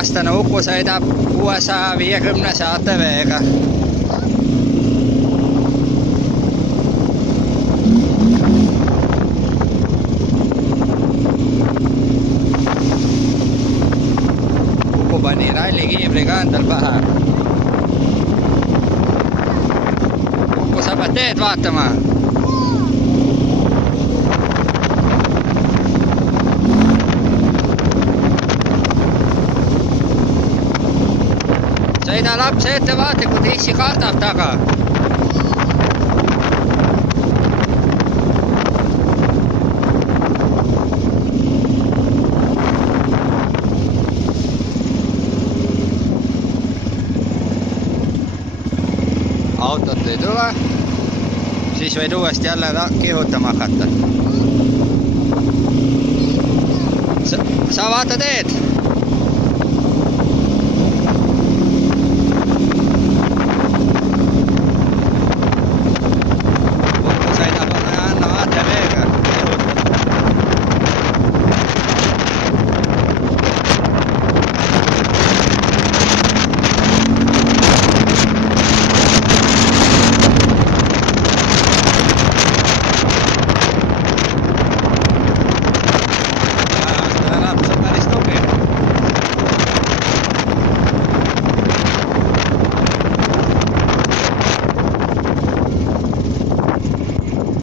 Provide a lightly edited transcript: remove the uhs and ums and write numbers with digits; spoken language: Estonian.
aastane Uku sõidab 650 ATV-ga. Uku pani rallikiivri ka endal pähe. Uku, sa pead teed vaatama. Sõida laps ettevaatlikult, issi kardab taga. Autot ei tule, siis võid uuesti jälle kihutama hakata. Sa vaata teed.